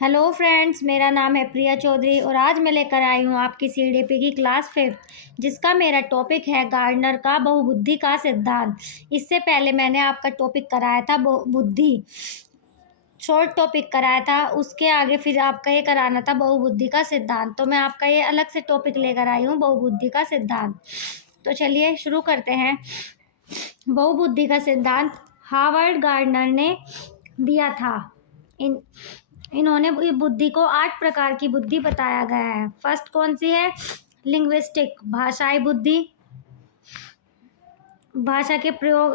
Hello friends, मेरा नाम है प्रिया चौधरी और आज मैं लेकर आई हूँ आपकी सीडीपी की क्लास 5 जिसका मेरा टॉपिक है गार्डनर का बहुबुद्धि का सिद्धांत। इससे पहले मैंने आपका टॉपिक कराया था बुद्धि, शॉर्ट टॉपिक कराया था। उसके आगे फिर आपका ये कराना था बहुबुद्धि का सिद्धांत। तो मैं आपका ये अलग से टॉपिक लेकर आई हूँ, बहुबुद्धि का सिद्धांत। तो चलिए शुरू करते हैं। बहुबुद्धि का सिद्धांत हावर्ड गार्डनर ने दिया था। इन इन्होंने बुद्धि को 8 प्रकार की बुद्धि बताया गया है। फर्स्ट कौन सी है? लिंग्विस्टिक, भाषाई बुद्धि। भाषा के प्रयोग,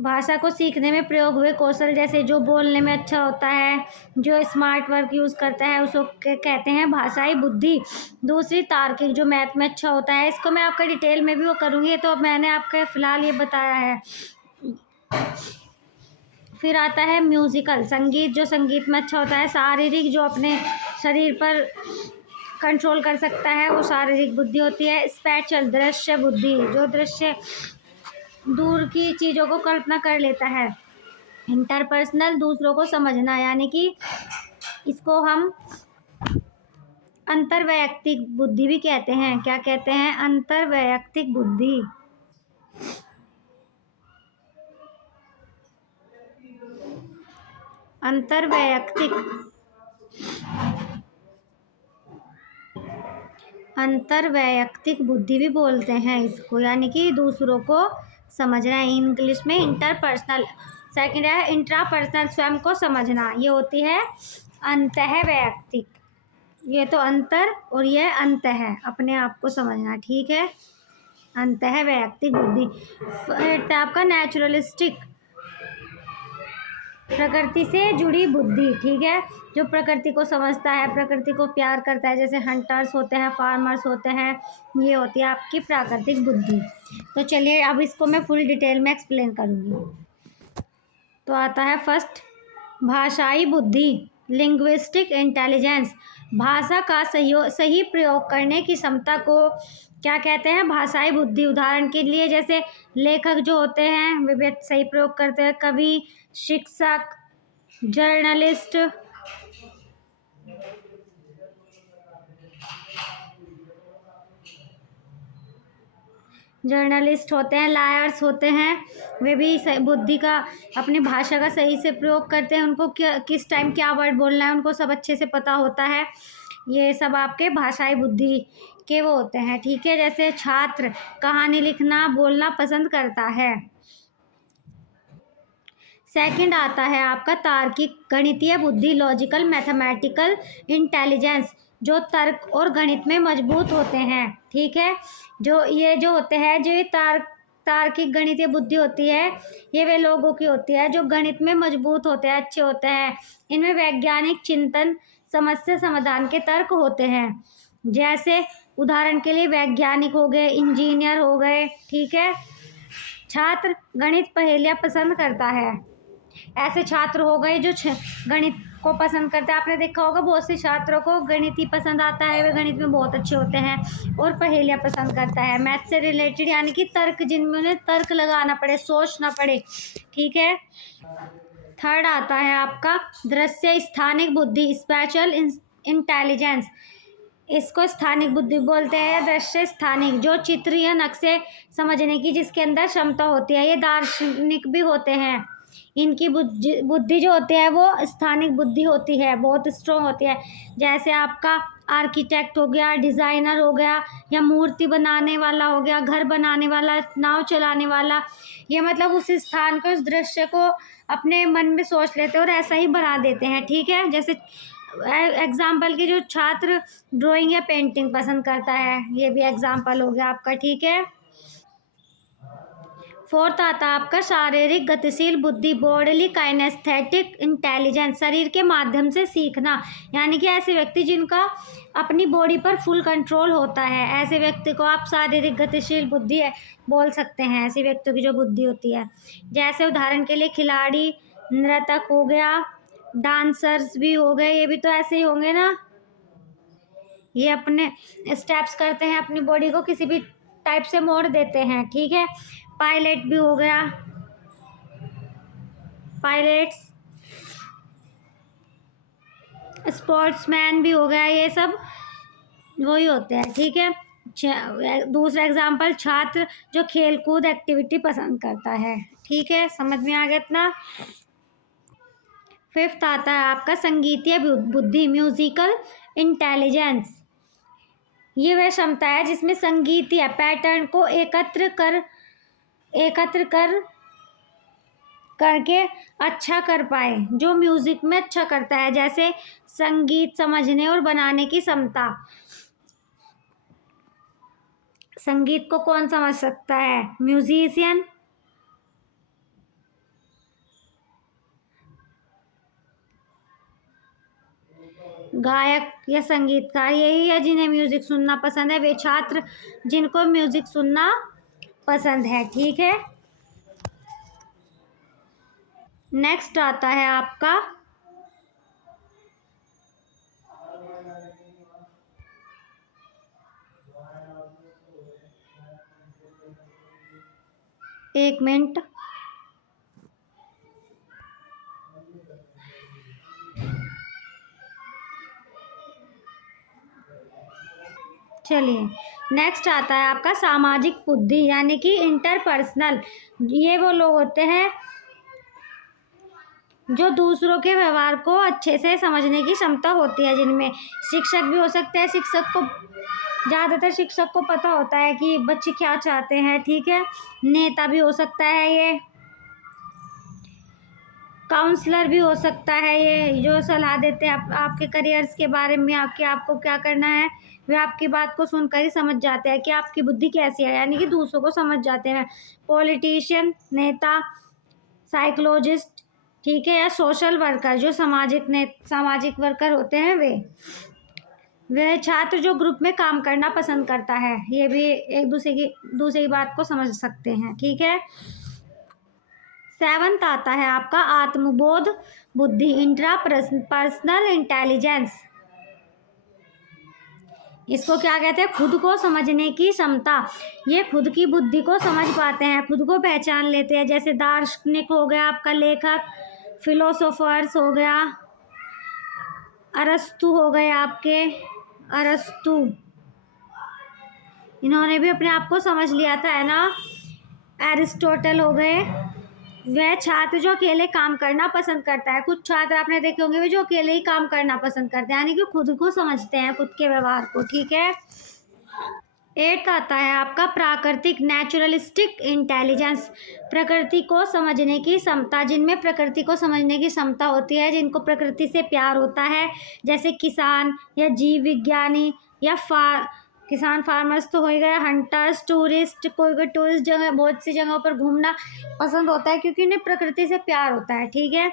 भाषा को सीखने में प्रयोग हुए कौशल, जैसे जो बोलने में अच्छा होता है, जो स्मार्ट वर्क यूज़ करता है, उसको कहते हैं भाषाई बुद्धि। दूसरी तार्किक, जो मैथ में अच्छा होता है। इसको मैं आपका डिटेल में भी वो करूँगी, तो मैंने आपको फ़िलहाल ये बताया है। फिर आता है म्यूजिकल, संगीत, जो संगीत में अच्छा होता है। शारीरिक, जो अपने शरीर पर कंट्रोल कर सकता है, वो शारीरिक बुद्धि होती है। स्पैशल, दृश्य बुद्धि, जो दृश्य दूर की चीज़ों को कल्पना कर लेता है। इंटरपर्सनल, दूसरों को समझना, यानी कि इसको हम अंतर्वैयक्तिक बुद्धि भी कहते हैं। क्या कहते हैं? अंतर्वैयक्तिक बुद्धि। अंतर्वैयक्तिक अंतर्वैयक्तिक बुद्धि भी बोलते हैं इसको, यानी कि दूसरों को समझना है। इंग्लिश में इंटरपर्सनल। सेकंड है इंट्रापर्सनल, स्वयं को समझना। ये होती है अंतःवैयक्तिक। ये तो अंतर और ये अंत है, अपने आप को समझना। ठीक है, अंतःवैयक्तिक बुद्धि। फिर आपका नेचुरलिस्टिक, प्रकृति से जुड़ी बुद्धि। ठीक है, जो प्रकृति को समझता है, प्रकृति को प्यार करता है, जैसे हंटर्स होते हैं, फार्मर्स होते हैं। ये होती है आपकी प्राकृतिक बुद्धि। तो चलिए अब इसको मैं फुल डिटेल में एक्सप्लेन करूँगी। तो आता है फर्स्ट, भाषाई बुद्धि, लिंग्विस्टिक इंटेलिजेंस। भाषा का सही प्रयोग करने की क्षमता को क्या कहते हैं? भाषाई बुद्धि। उदाहरण के लिए जैसे लेखक जो होते हैं वे भी सही प्रयोग करते हैं। कवि, शिक्षक, जर्नलिस्ट, होते हैं, लायर्स होते हैं, वे भी बुद्धि का, अपनी भाषा का सही से प्रयोग करते हैं। उनको किस टाइम क्या वर्ड बोलना है, उनको सब अच्छे से पता होता है। ये सब आपके भाषाई बुद्धि के वो होते हैं। ठीक है, जैसे छात्र कहानी लिखना, बोलना पसंद करता है। सेकंड आता है आपका तार्किक, गणितीय बुद्धि, लॉजिकल मैथमेटिकल इंटेलिजेंस, जो तर्क और गणित में मजबूत होते हैं। ठीक है, जो होते हैं, जो ये तार्किक गणितीय बुद्धि होती है, ये वे लोगों की होती है जो गणित में मजबूत होते हैं, अच्छे होते हैं। इनमें वैज्ञानिक चिंतन, समस्या समाधान के तर्क होते हैं। जैसे उदाहरण के लिए वैज्ञानिक हो गए, इंजीनियर हो गए। ठीक है, छात्र गणित पहेलियाँ पसंद करता है। ऐसे छात्र हो गए जो गणित को पसंद करते हैं। आपने देखा होगा बहुत से छात्रों को गणित ही पसंद आता है, वे गणित में बहुत अच्छे होते हैं। और पहेलियाँ पसंद करता है, मैथ से रिलेटेड, यानी कि तर्क, जिनमें उन्हें तर्क लगाना पड़े, सोचना पड़े। ठीक है, थर्ड आता है आपका दृश्य स्थानिक बुद्धि, स्पेशल इंटेलिजेंस। इसको स्थानिक बुद्धि बोलते हैं। दृश्य स्थानिक, जो चित्र या नक्शे समझने की जिसके अंदर क्षमता होती है। ये दार्शनिक भी होते हैं। इनकी बुद्धि जो होती है वो स्थानिक बुद्धि होती है, बहुत स्ट्रॉन्ग होती है। जैसे आपका आर्किटेक्ट हो गया, डिज़ाइनर हो गया, या मूर्ति बनाने वाला हो गया, घर बनाने वाला, नाव चलाने वाला। ये मतलब उस स्थान को, उस दृश्य को अपने मन में सोच लेते हैं और ऐसा ही बना देते हैं। ठीक है, जैसे एग्जाम्पल की, जो छात्र ड्राइंग या पेंटिंग पसंद करता है, ये भी एग्जाम्पल हो गया आपका। ठीक है, फोर्थ आता है आपका शारीरिक गतिशील बुद्धि, बॉडीली काइनेस्थेटिक इंटेलिजेंस, शरीर के माध्यम से सीखना। यानी कि ऐसे व्यक्ति जिनका अपनी बॉडी पर फुल कंट्रोल होता है, ऐसे व्यक्ति को आप शारीरिक गतिशील बुद्धि बोल सकते हैं। ऐसे व्यक्तियों की जो बुद्धि होती है, जैसे उदाहरण के लिए खिलाड़ी, नर्तक हो गया, डांसर्स भी हो गए, ये भी तो ऐसे ही होंगे ना। ये अपने स्टेप्स करते हैं, अपनी बॉडी को किसी भी टाइप से मोड़ देते हैं। ठीक है, पायलट भी हो गया, पायलट्स, स्पोर्ट्समैन भी हो गया, ये सब वही होते हैं, ठीक है। दूसरा एग्जाम्पल, छात्र जो खेलकूद एक्टिविटी पसंद करता है, ठीक है, समझ में आ गया इतना। फिफ्थ आता है आपका संगीतीय बुद्धि, म्यूजिकल इंटेलिजेंस। ये वह क्षमता है जिसमें संगीतीय पैटर्न को एकत्र कर करके अच्छा कर पाए, जो म्यूजिक में अच्छा करता है, जैसे संगीत समझने और बनाने की क्षमता। संगीत को कौन समझ सकता है? म्यूजिशियन, गायक या संगीतकार, यही है जिन्हें म्यूजिक सुनना पसंद है, वे छात्र जिनको म्यूजिक सुनना पसंद है, ठीक है। नेक्स्ट आता है आपका एक मिनट, चलिए। नेक्स्ट आता है आपका सामाजिक बुद्धि, यानी कि इंटरपर्सनल। ये वो लोग होते हैं जो दूसरों के व्यवहार को अच्छे से समझने की क्षमता होती है, जिनमें शिक्षक भी हो सकते हैं। ज़्यादातर शिक्षक को पता होता है कि बच्चे क्या चाहते हैं, ठीक है। नेता भी हो सकता है ये, काउंसलर भी हो सकता है ये, जो सलाह देते हैं आपके करियर्स के बारे में, आपको क्या करना है। वे आपकी बात को सुनकर ही समझ जाते हैं कि आपकी बुद्धि कैसी है, यानी कि दूसरों को समझ जाते हैं। पॉलिटिशियन, नेता, साइकोलॉजिस्ट, ठीक है, या सोशल वर्कर, जो सामाजिक वर्कर होते हैं, वे छात्र जो ग्रुप में काम करना पसंद करता है, ये भी एक दूसरे की बात को समझ सकते हैं, ठीक है। सेवंथ आता है आपका आत्मबोध बुद्धि, पर्सनल इंटेलिजेंस। इसको क्या कहते हैं? खुद को समझने की क्षमता। ये खुद की बुद्धि को समझ पाते हैं, खुद को पहचान लेते हैं। जैसे दार्शनिक हो गया आपका, लेखक, फिलोसोफर्स हो गया, अरस्तु हो गए आपके, अरस्तु, इन्होंने भी अपने आप को समझ लिया था, है ना। एरिस्टोटल हो गए। वह छात्र जो अकेले काम करना पसंद करता है। कुछ छात्र आपने देखे होंगे वे जो अकेले ही काम करना पसंद करते हैं, यानी कि खुद को समझते हैं, खुद के व्यवहार को, ठीक है। 8 आता है आपका प्राकृतिक, नेचुरलिस्टिक इंटेलिजेंस, प्रकृति को समझने की क्षमता। जिनमें प्रकृति को समझने की क्षमता होती है, जिनको प्रकृति से प्यार होता है, जैसे किसान या जीव विज्ञानी या किसान, फार्मर्स तो हो ही गया, हंटर्स, टूरिस्ट, कोई टूरिस्ट जगह, बहुत सी जगहों पर घूमना पसंद होता है क्योंकि उन्हें प्रकृति से प्यार होता है, ठीक है।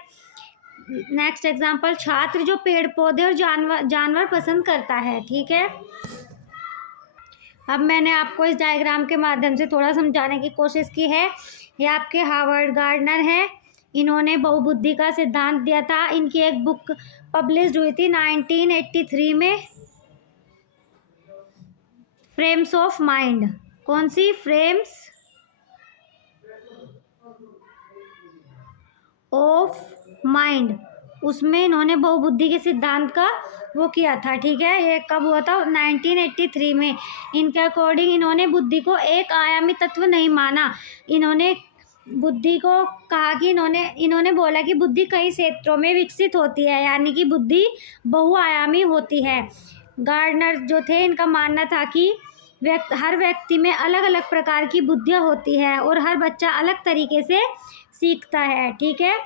नेक्स्ट एग्जांपल, छात्र जो पेड़ पौधे और जानवर पसंद करता है, ठीक है। अब मैंने आपको इस डायग्राम के माध्यम से थोड़ा समझाने की कोशिश की है। ये आपके हार्वर्ड गार्डनर हैं, इन्होंने बहुबुद्धि का सिद्धांत दिया था। इनकी एक बुक पब्लिश हुई थी 1983 में, फ्रेम्स ऑफ माइंड। कौन सी? Frames of mind. उसमें इन्होंने बहुबुद्धि के सिद्धांत का वो किया था, ठीक है। ये कब हुआ था? 1983 में। इनके अकॉर्डिंग इन्होंने बुद्धि को एक आयामी तत्व नहीं माना। इन्होंने बुद्धि को कहा कि इन्होंने बोला कि बुद्धि कई क्षेत्रों में विकसित होती है, यानी कि बुद्धि बहुआयामी होती है। गार्डनर जो थे, इनका मानना था कि हर व्यक्ति में अलग अलग प्रकार की बुद्धियाँ होती है और हर बच्चा अलग तरीके से सीखता है, ठीक है।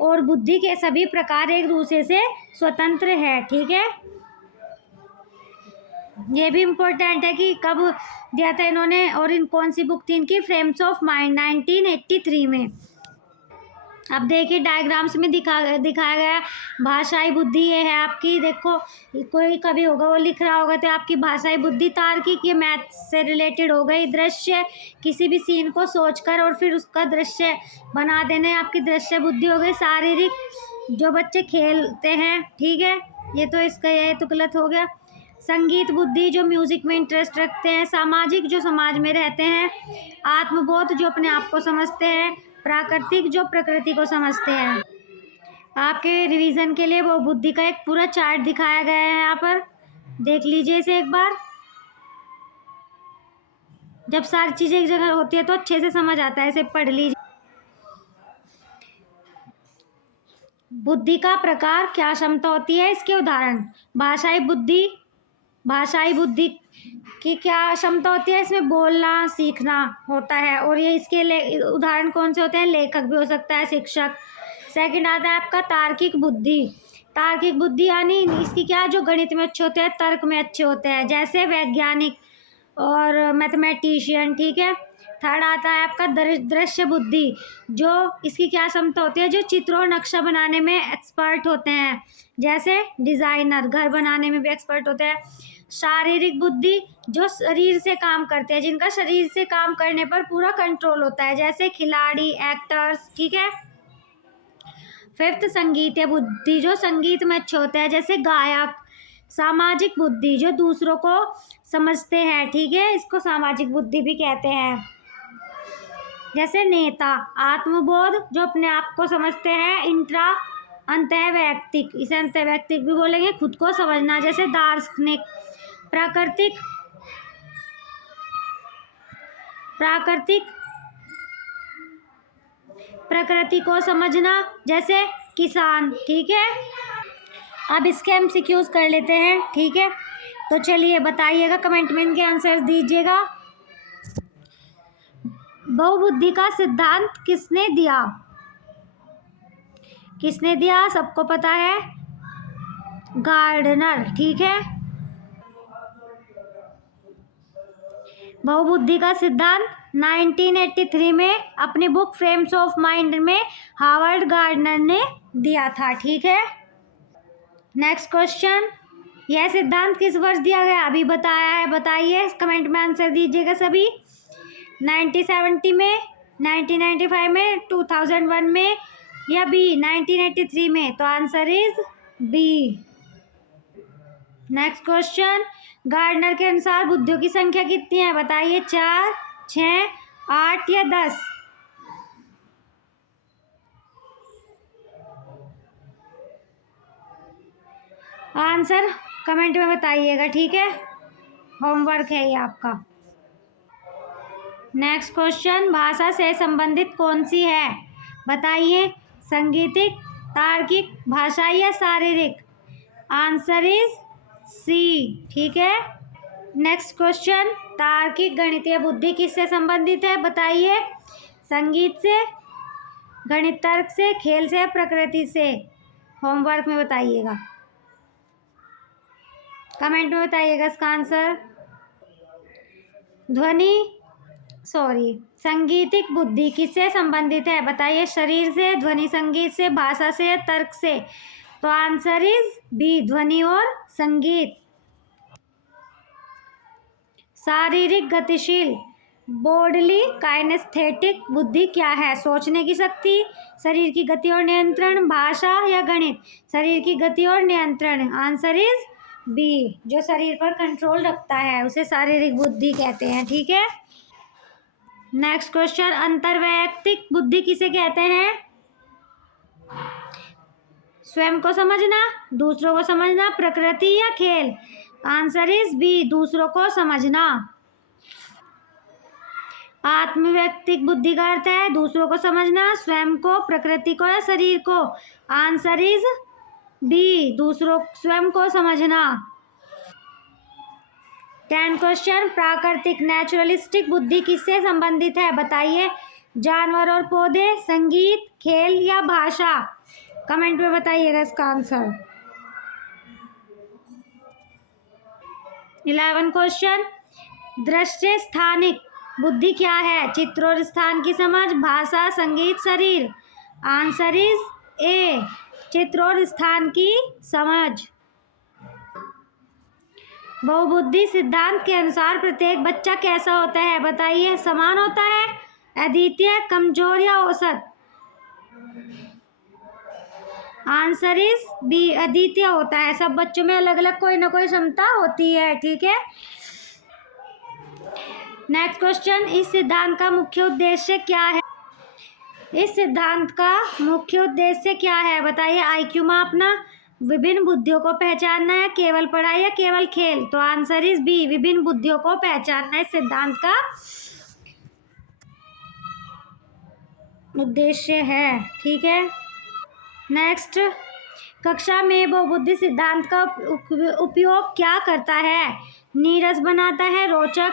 और बुद्धि के सभी प्रकार एक दूसरे से स्वतंत्र है, ठीक है। ये भी इम्पोर्टेंट है कि कब दिया था इन्होंने, और इन कौन सी बुक थी इनकी? फ्रेम्स ऑफ माइंड, 1983 में। अब देखिए डायग्राम्स में दिखाया गया भाषाई बुद्धि ये है आपकी। देखो, कोई कभी होगा वो लिख रहा होगा तो आपकी भाषाई बुद्धि। तार्किक, ये मैथ से रिलेटेड हो गई। दृश्य, किसी भी सीन को सोचकर और फिर उसका दृश्य बना देना, आपकी दृश्य बुद्धि हो गई। शारीरिक, जो बच्चे खेलते हैं, ठीक है, ये तो गलत हो गया। संगीत बुद्धि, जो म्यूजिक में इंटरेस्ट रखते हैं। सामाजिक, जो समाज में रहते हैं। आत्मबोध, जो अपने आप को समझते हैं। प्राकृतिक, जो प्रकृति को समझते हैं। आपके रिवीजन के लिए वो बुद्धि का एक पूरा चार्ट दिखाया गया है यहाँ पर, देख लीजिए इसे एक बार। जब सारी चीज़ें एक जगह होती है तो अच्छे से समझ आता है, इसे पढ़ लीजिए। बुद्धि का प्रकार, क्या क्षमता होती है, इसके उदाहरण। भाषाई बुद्धि, भाषाई बुद्धि की क्या क्षमता होती है, इसमें बोलना सीखना होता है। और ये इसके उदाहरण कौन से होते हैं, लेखक भी हो सकता है, शिक्षक। सेकंड आता है आपका तार्किक बुद्धि। तार्किक बुद्धि यानी इसकी क्या, जो गणित में अच्छे होते हैं, तर्क में अच्छे होते हैं, जैसे वैज्ञानिक और मैथमेटिशियन, ठीक है। थर्ड आता है आपका दृश्य बुद्धि, जो इसकी क्या क्षमता होती है, जो चित्र और नक्शा बनाने में एक्सपर्ट होते हैं, जैसे डिजाइनर घर बनाने में भी एक्सपर्ट होते हैं। शारीरिक बुद्धि, जो शरीर से काम करते हैं, जिनका शरीर से काम करने पर पूरा कंट्रोल होता है, जैसे खिलाड़ी, एक्टर्स, ठीक है। फिफ्थ संगीत बुद्धि, जो संगीत में अच्छे होते हैं, जैसे गायक। सामाजिक बुद्धि, जो दूसरों को समझते हैं, ठीक है, इसको सामाजिक बुद्धि भी कहते हैं, जैसे नेता। आत्मबोध, जो अपने आप को समझते हैं। इंट्रा अंतःवैयक्तिक, इसे अंतःवैयक्तिक भी बोलेंगे, खुद को समझना, जैसे दार्शनिक। प्राकृतिक, प्राकृतिक प्रकृति को समझना, जैसे किसान, ठीक है। अब इसके हम सिक्यूज कर लेते हैं, ठीक है। तो चलिए बताइएगा, कमेंट में इनके आंसर दीजिएगा। बहुबुद्धि का सिद्धांत किसने दिया, किसने दिया, सबको पता है, गार्डनर, ठीक है। बहुबुद्धि का सिद्धांत 1983 में अपनी बुक फ्रेम्स ऑफ माइंड में हावर्ड गार्डनर ने दिया था, ठीक है। नेक्स्ट क्वेश्चन, यह सिद्धांत किस वर्ष दिया गया, अभी बताया है, बताइए, कमेंट में आंसर दीजिएगा सभी। 1970 में, 1995 में, 2001 में, या बी 1983 में, तो answer is B. Next question, Gardner के अनुसार बुद्धियों की संख्या कितनी है, बताइए, 4, 6, 8 या 10। आंसर कमेंट में बताइएगा, ठीक है, होमवर्क है ये आपका। नेक्स्ट क्वेश्चन, भाषा से संबंधित कौन सी है, बताइए, संगीतिक, तार्किक, भाषाई या शारीरिक। आंसर इज सी, ठीक है। नेक्स्ट क्वेश्चन, तार्किक गणितीय बुद्धि किससे संबंधित है, बताइए, संगीत से, गणित तर्क से, खेल से, प्रकृति से। होमवर्क में बताइएगा, कमेंट में बताइएगा इसका आंसर। ध्वनि, सॉरी, संगीतिक बुद्धि किससे संबंधित है, बताइए, शरीर से, ध्वनि संगीत से, भाषा से या तर्क से। तो आंसर इज बी, ध्वनि और संगीत। शारीरिक गतिशील बॉडली काइनेस्थेटिक बुद्धि क्या है, सोचने की शक्ति, शरीर की गति और नियंत्रण, भाषा या गणित। शरीर की गति और नियंत्रण, आंसर इज बी, जो शरीर पर कंट्रोल रखता है उसे शारीरिक बुद्धि कहते हैं, ठीक है। नेक्स्ट क्वेश्चन, अंतर्वैयक्तिक बुद्धि किसे कहते हैं, स्वयं को समझना, दूसरों को समझना, प्रकृति या खेल। आंसर इज बी, दूसरों को समझना। आत्मव्यक्तिक बुद्धि का अर्थ है दूसरों को समझना, स्वयं को, प्रकृति को या शरीर को। आंसर इज बी, दूसरों, स्वयं को समझना। 10 क्वेश्चन, प्राकृतिक नेचुरलिस्टिक बुद्धि किससे संबंधित है, बताइए, जानवर और पौधे, संगीत, खेल या भाषा। कमेंट में बताइएगा इसका आंसर। 11 क्वेश्चन, दृश्य स्थानिक बुद्धि क्या है, चित्र और स्थान की समझ, भाषा, संगीत, शरीर। आंसर इज ए, चित्र और स्थान की समझ। बहुबुद्धि सिद्धांत के अनुसार प्रत्येक बच्चा कैसा होता है, बताइए, समान होता है, अद्वितीय, कमजोर या औसत। आंसर इज बी, अद्वितीय होता है, सब बच्चों में अलग अलग कोई ना कोई क्षमता होती है, ठीक है। नेक्स्ट क्वेश्चन, इस सिद्धांत का मुख्य उद्देश्य क्या है, इस सिद्धांत का मुख्य उद्देश्य क्या है बताइए। आईक्यू मापना, विभिन्न बुद्धियों को पहचानना है, केवल पढ़ाई या केवल खेल। तो आंसर इज बी, विभिन्न बुद्धियों को पहचानना इस सिद्धांत का उद्देश्य है। ठीक है, नेक्स्ट, कक्षा में बहुबुद्धि सिद्धांत का उपयोग क्या करता है। नीरस बनाता है, रोचक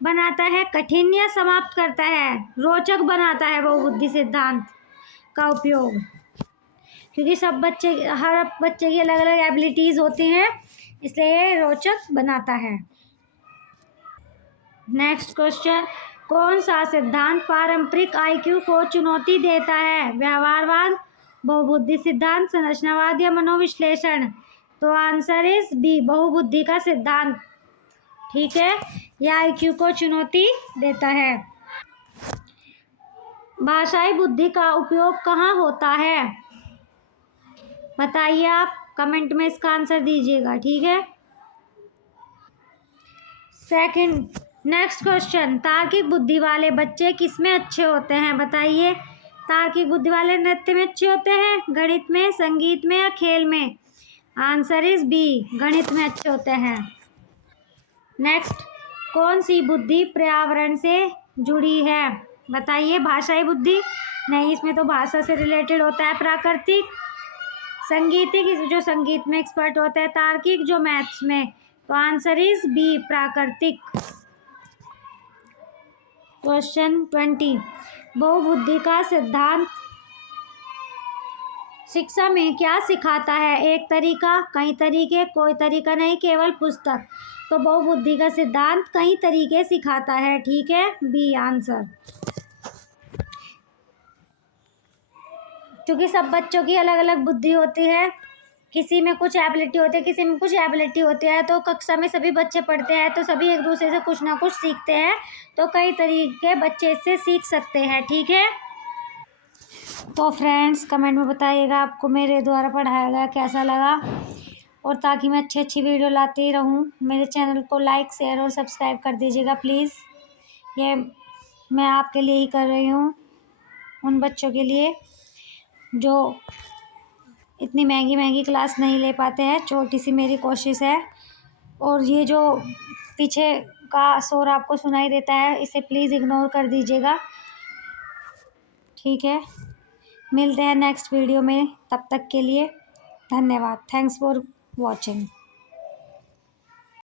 बनाता है, कठिन या समाप्त करता है। रोचक बनाता है बहुबुद्धि सिद्धांत का उपयोग, क्योंकि हर बच्चे की अलग अलग एबिलिटीज़ होती हैं, इसलिए ये रोचक बनाता है। नेक्स्ट क्वेश्चन, कौन सा सिद्धांत पारंपरिक आईक्यू को चुनौती देता है। व्यवहारवाद, बहुबुद्धि सिद्धांत, संरचनावाद या मनोविश्लेषण। तो आंसर इज बी, बहुबुद्धि का सिद्धांत। ठीक है, यह आईक्यू को चुनौती देता है। भाषाई बुद्धि का उपयोग कहाँ होता है बताइए, आप कमेंट में इसका आंसर दीजिएगा। ठीक है, सेकंड, नेक्स्ट क्वेश्चन, तार्किक बुद्धि वाले बच्चे किसमें अच्छे होते हैं बताइए। तार्किक बुद्धि वाले नृत्य में अच्छे होते हैं, गणित में, संगीत में या खेल में। आंसर इज बी, गणित में अच्छे होते हैं। नेक्स्ट, कौन सी बुद्धि पर्यावरण से जुड़ी है बताइए। भाषाई बुद्धि नहीं, इसमें तो भाषा से रिलेटेड होता है। प्राकृतिक, संगीतिक जो संगीत में एक्सपर्ट होता है। तार्किक जो मैथ्स में। तो आंसर इज बी, प्राकृतिक। क्वेश्चन 20, बहुबुद्धि का सिद्धांत शिक्षा में क्या सिखाता है। एक तरीका, कई तरीके, कोई तरीका नहीं, केवल पुस्तक। तो बहुबुद्धि का सिद्धांत कई तरीके सिखाता है। ठीक है, बी आंसर। क्योंकि सब बच्चों की अलग अलग बुद्धि होती है, किसी में कुछ एबिलिटी होती है, किसी में कुछ एबिलिटी होती है। तो कक्षा में सभी बच्चे पढ़ते हैं, तो सभी एक दूसरे से कुछ ना कुछ सीखते हैं। तो कई तरीके बच्चे इससे सीख सकते हैं। ठीक है, तो फ्रेंड्स कमेंट में बताइएगा आपको मेरे द्वारा पढ़ाया गया कैसा लगा, और ताकि मैं अच्छी अच्छी वीडियो लाती रहूं। मेरे चैनल को लाइक, शेयर और सब्सक्राइब कर दीजिएगा प्लीज़। ये मैं आपके लिए ही कर रही हूँ, उन बच्चों के लिए जो इतनी महंगी महंगी क्लास नहीं ले पाते हैं। छोटी सी मेरी कोशिश है। और ये जो पीछे का शोर आपको सुनाई देता है, इसे प्लीज़ इग्नोर कर दीजिएगा। ठीक है, मिलते हैं नेक्स्ट वीडियो में, तब तक के लिए धन्यवाद। Thanks for watching.